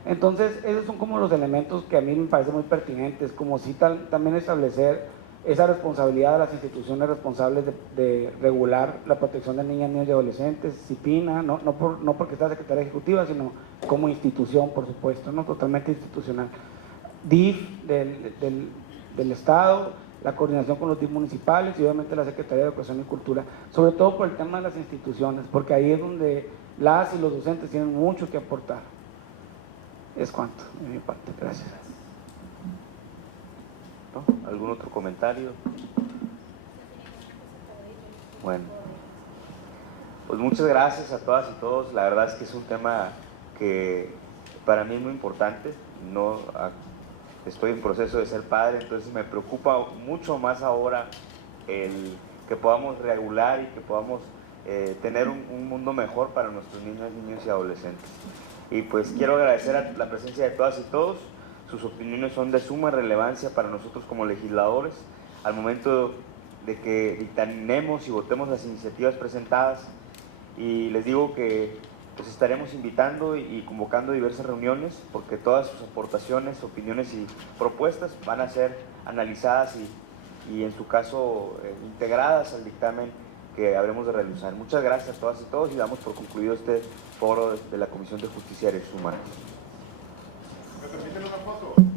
Entonces, esos son como los elementos que a mí me parecen muy pertinentes, como si también establecer esa responsabilidad de las instituciones responsables de regular la protección de niñas, niños y adolescentes, CIPINA, no porque está Secretaría Ejecutiva, sino como institución, por supuesto, ¿no? Totalmente institucional. DIF del Estado, la coordinación con los DIF municipales y obviamente la Secretaría de Educación y Cultura, sobre todo por el tema de las instituciones, porque ahí es donde las y los docentes tienen mucho que aportar. Es cuanto de mi parte, gracias. ¿No? ¿Algún otro comentario? Bueno, pues muchas gracias a todas y todos. La verdad es que es un tema que para mí es muy importante. Estoy en proceso de ser padre, entonces me preocupa mucho más ahora el que podamos regular y que podamos tener un mundo mejor para nuestros niños y adolescentes. Y pues quiero agradecer a la presencia de todas y todos. Sus opiniones son de suma relevancia para nosotros como legisladores al momento de que dictaminemos y votemos las iniciativas presentadas. Y les digo que pues estaremos invitando y convocando diversas reuniones porque todas sus aportaciones, opiniones y propuestas van a ser analizadas y en su caso integradas al dictamen que habremos de realizar. Muchas gracias a todas y todos y damos por concluido este foro de la Comisión de Justicia y Derechos Humanos. ¿Me permiten una foto?